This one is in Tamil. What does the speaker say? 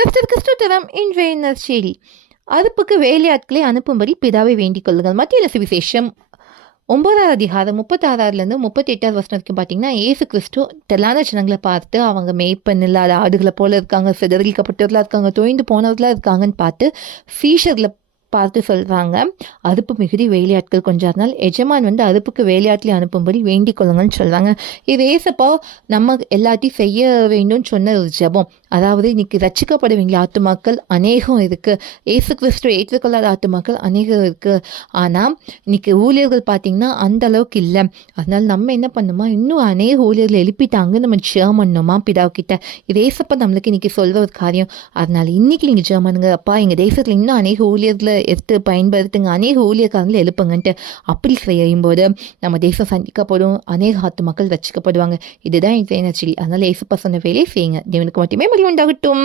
கிறிஸ்துவம் இன்றைய நற்செய்தி. அறுப்புக்கு வேலையாட்களை அனுப்பும்படி பிதாவை வேண்டிக் கொள்ளுங்கள். மத்திய சுவிசேஷம் 9ஆம் அதிகாரம் 36 38 வசனத்துக்கு பார்த்தீங்கன்னா, ஏசு கிறிஸ்து தெல்லான ஜனங்களை பார்த்து அவங்க மேய்ப்பன் இல்லாத ஆடுகளை போல இருக்காங்க, சிதறிக்கப்பட்டவர்களாக இருக்காங்க, தொய்ந்து போனவர்களாக இருக்காங்கன்னு பார்த்து ஃபீஷர்களை பார்த்து சொல்கிறாங்க, அறுப்பு மிகுதி வேலையாட்கள் கொஞ்சம் எஜமான் அறுப்புக்கு வேலையாட்களை அனுப்பும்படி வேண்டிக் கொள்ளுங்கன்னு சொல்கிறாங்க. இது ஏசப்பா நம்ம எல்லாத்தையும் செய்ய வேண்டும்னு சொன்ன ஒரு ஜெபம். அதாவது இன்னைக்கு ரட்சிக்கப்பட வேண்டிய ஆத்துமாக்கள் அநேகம் இருக்குது, ஏசு கிறிஸ்துவை ஏற்றுக்கொள்ளாத ஆத்துமாக்கள் அநேகம் இருக்குது. ஆனால் இன்னைக்கு ஊழியர்கள் பார்த்திங்கன்னா அந்த அளவுக்கு இல்லை. அதனால் நம்ம என்ன பண்ணணுமா, இன்னும் அநேக ஊழியர்கள் எழுப்பிட்டாங்க, நம்ம ஜெபம் பண்ணணுமா பிதாவுக்கிட்ட. இது ஏசப்பா நம்மளுக்கு இன்னைக்கு சொல்கிற ஒரு காரியம். அதனால் இன்னைக்கு நீங்கள் ஜெபம் பண்ணுங்க, அப்பா எங்கள் தேசத்தில் இன்னும் அநேக ஊழியர்களை எடுத்து பயன்படுத்துங்க, அநேக ஊழியக்காரங்களை எழுப்புங்கன்ட்டு. அப்படி செய்யும்போது நம்ம தேசம் சந்திக்கப்படும், அநேக ஆத்துமாக்கள் ரட்சிக்கப்படுவாங்க. இதுதான் இன்றைய நற்செய்தி. அதனால் ஏசப்பா சொன்ன வேலையை செய்யுங்க. தேவனுக்கு மட்டுமே மகிமை உண்டாகட்டும்.